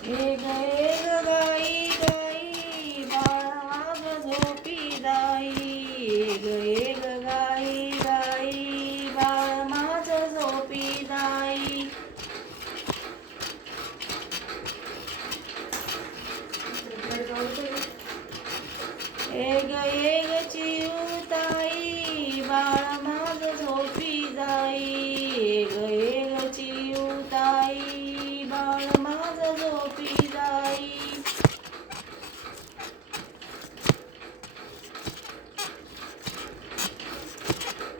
एक एक गाई गाई बाळा माझ झोपी जाई एक एक गाई गाई बाळ माझ झोपी जाई एक एक चिवताई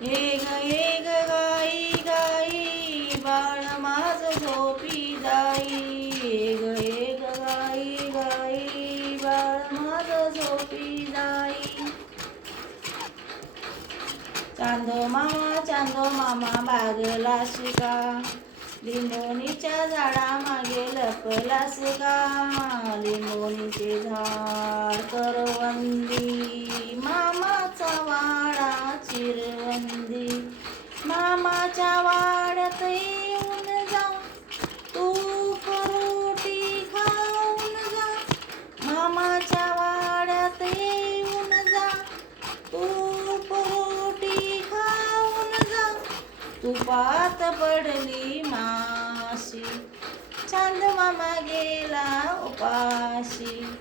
हे एक गाई गाई बाळ माझ झोपी जाई. एक एक गाई गाई बाळ माझ झोपी जाई. चांदो मामा चांदो मामा बागला शिका. लिंबोणीच्या झाडा मागे लपलास का लिंबो चिरवंदी मामाच्या वाड्यात येऊन जा. तू रोटी खाऊन जा. मामाच्या वाड्यात येऊन जा. तू रोटी खाऊन जा. तुपात पडली माशी. चांद मामा गेला उपाशी.